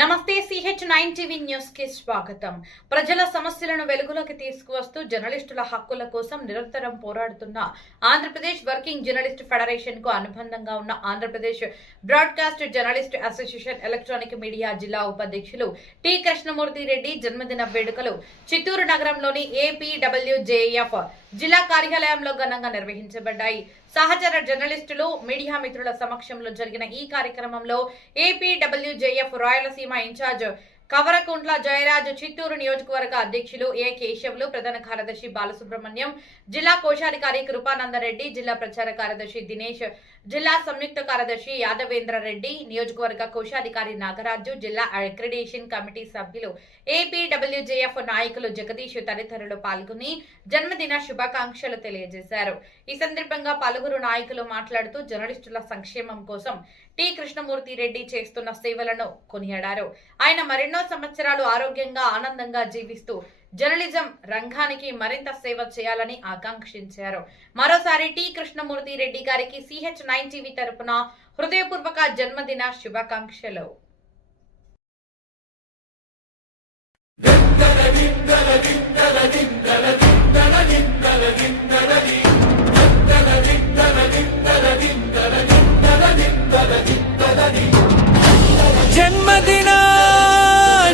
నమస్తే CH9 TV news కి స్వాగతం. ప్రజల సమస్యలను వెలుగులోకి తీసుకువస్తూ జర్నలిస్టుల హక్కుల కోసం నిరంతరం పోరాడుతున్న ఆంధ్రప్రదేశ్ వర్కింగ్ జర్నలిస్ట్ ఫెడరేషన్ కు అనుబంధంగా ఉన్న Andhra Pradesh broadcast journalist association electronic media జిల్లా ఉపాధ్యక్షులు టి కృష్ణమూర్తి రెడ్డి జన్మదిన వేడుకలు చిత్తూరు నగరంలోని APWJF జిల్లా కార్యాలయంలో ఘనంగా నిర్వహించబడ్డాయి. సహచర జర్నలిస్టులు మీడియా మిత్రుల సమక్షంలో జరిగిన ఈ కార్యక్రమంలో APWJF రాయలసీమ ఇన్ఛార్జ్ కవరకుంట్ల జయరాజ్, చిత్తూరు నియోజకవర్గ అధ్యక్షులు A కేశవులు, ప్రధాన కార్యదర్శి బాలసుబ్రహ్మణ్యం, జిల్లా కోశాధికారి కృపానందరెడ్డి, జిల్లా ప్రచార కార్యదర్శి దినేష్, జిల్లా సంయుక్త కార్యదర్శి యాదవేంద్ర రెడ్డి, నియోజకవర్గ కోశాధికారి నాగరాజు, జిల్లా అక్రిడిటేషన్ కమిటీ సభ్యులు, APWJF నాయకులు జగదీష్ తదితరులు పాల్గొని జన్మదిన శుభాకాంక్షలు తెలియజేశారు. ఈ సందర్భంగా పలువురు నాయకులు మాట్లాడుతూ జర్నలిస్టుల సంక్షేమం కోసం టి కృష్ణమూర్తి రెడ్డి చేస్తున్న సేవలను కొనియాడారు. ఆయన మరెన్నో సంవత్సరాలు ఆరోగ్యంగా ఆనందంగా జీవిస్తూ జర్నలిజం రంగానికి మరింత సేవ చేయాలని ఆకాంక్షించారు. మరోసారి టి కృష్ణమూర్తి రెడ్డి గారికి CH9 టీవీ తరపున హృదయపూర్వక జన్మదిన శుభాకాంక్షలు. జన్మదిన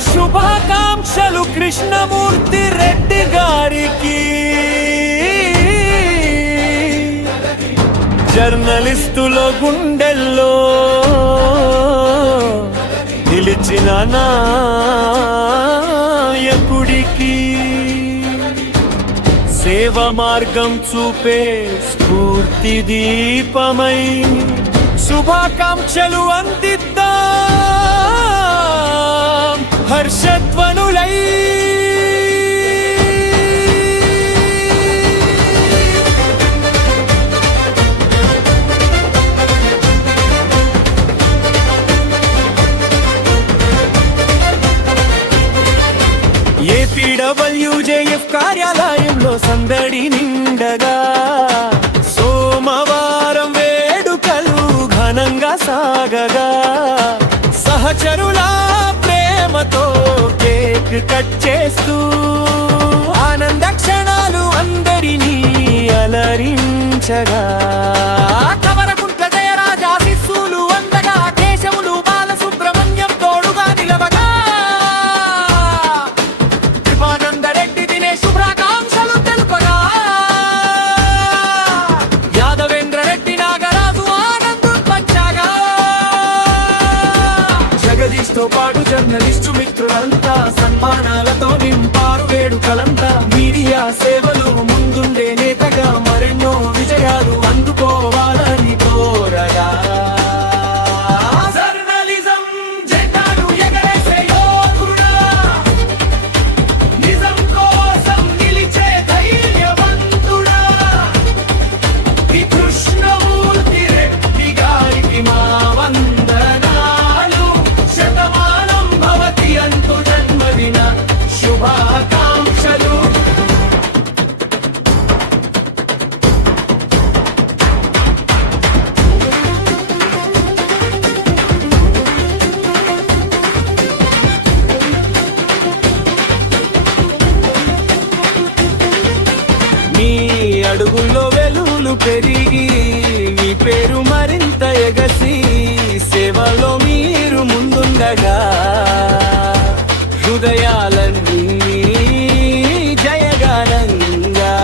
శుభాకాంక్షలు కృష్ణమూర్తి రెడ్డి గారికి. జర్నలిస్టుల గుండెల్లో నిలిచిన నాయకుడికి, సేవ మార్గం చూపే స్ఫూర్తి దీపమై శుభాకాంక్షలు అందిద్దాం హర్షధ్వనులై. APWJF కార్యాలయంలో సందడి నిండగా సోమవారం వేడుకలు ఘనంగా సాగగా, సహచరుల ప్రేమతో కేక్ కట్ చేస్తూ ఆనంద క్షణాలు అందరినీ అలరించగా, కవరకుంట్ల జయరాజ్ ఆశీస్సులు అందగా, కేశవులు బాలసుబ్రహ్మణ్యం తోడుగా నిలవగా, కృపానందరెడ్డి దినేష్ శుభాకాంక్షలు తెలుపగా, యాదవేంద్ర రెడ్డి నాగరాజు ఆనందం పంచగా, జగదీష్ తో పాటు జర్నలిస్టు మిత్రులంతా సన్మానాలతో నింపారు వేడుకలంతా. మీడియా సేవలు ముందుండే నేతగా మరెన్నో విజయాలు అందుకోవాలని కోరగా, జర్నలిజం జెండాను ఎగరేసే యోధుడా, నిజం కోసం నిలిచే ధైర్యవంతుడా, ఈ కృష్ణమూర్తి రెడ్డి గారికి మా వందనాలు. శతమానం భవతి అంటూ జన్మదిన శుభాకాంక్షలు. మీ అడుగుల్లో వెలుగులు పెరిగి మీ పేరు మరింత ఎగసి, సేవలో మీరు ముందుండగా హృదయాలన్నీ జయగానంగా.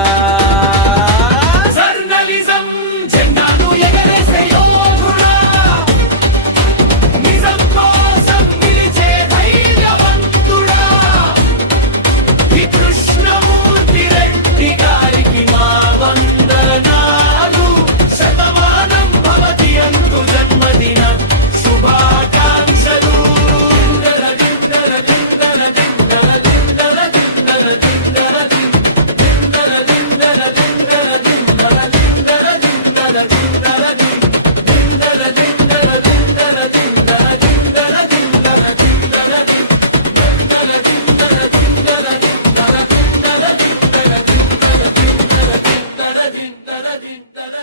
జర్నలిజం జెండాను ఎగరేసే యోధుడా, నిజం కోసం నిలిచే ధైర్యవంతుడా, ఈ కృష్ణమూర్తి రెడ్డి గారికి మా వందనాలు. శతమానం భవతి అంటూ జన్మదిన శుభాకాంక్షలు. దిందల దిందల దిందల దిందల దిందల దిందల దిందల దిందల దిందల దిందల దిందల దిందల